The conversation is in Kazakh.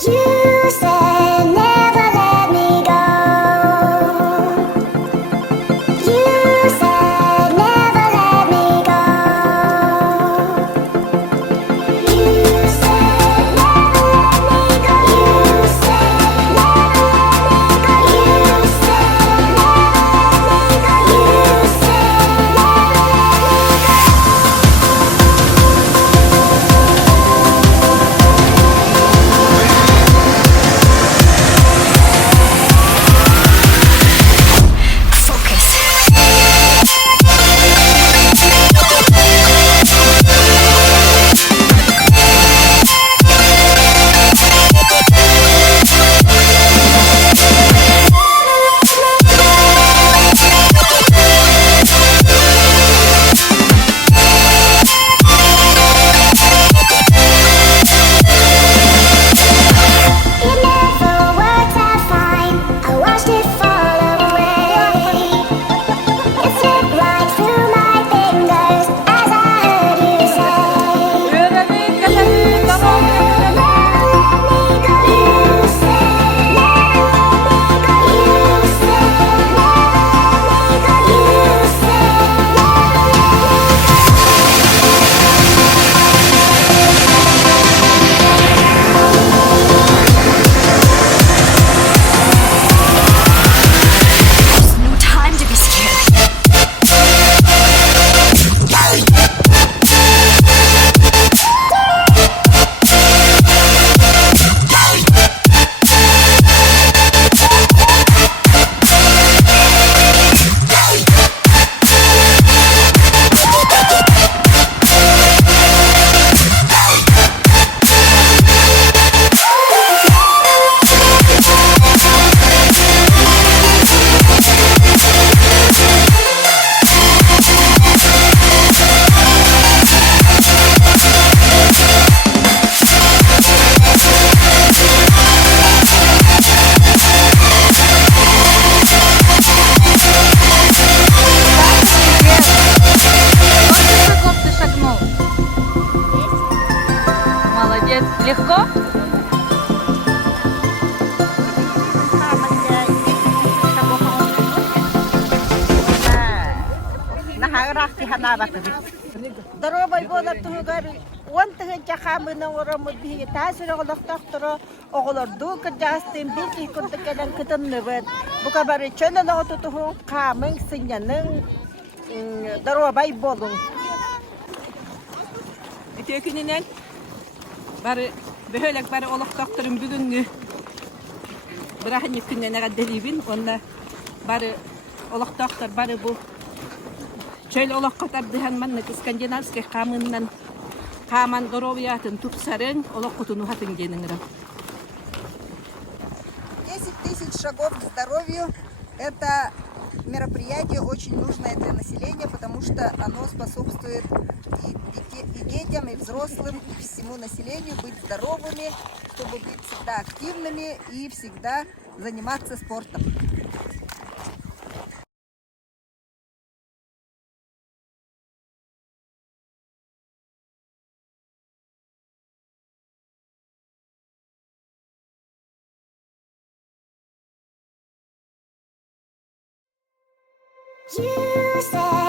You said never let me go. You said never let me go. You said never let me go. You said never let me go. You said never let me go. You said Легко? Дорогой болар тугар он тыгын чахамының орамы бии тасыр оғылықтақтыры оғылырду кіржастын беки күнді кәлін күтімні бәд. Бұқа бары чөлі лағыты тұхын қамың сыңяның дорогой болың. Өтекінінен бары бөхөлік бары олықтақтырын бүгінгі бірағын еккіннен әғадделейбін. Онда бары олықтақтар бары бұл чөл олыққатар дыхан маннық скандинавский қамыннан қаман здоровьятын тұпсарын олыққытыну хатын деніңірі. 10 тысяч шагов к здоровью – это мероприятие очень нужное для населения, потому что оно способствует и детям, и взрослым, и всему населению быть здоровыми, чтобы быть всегда активными и всегда заниматься спортом. You said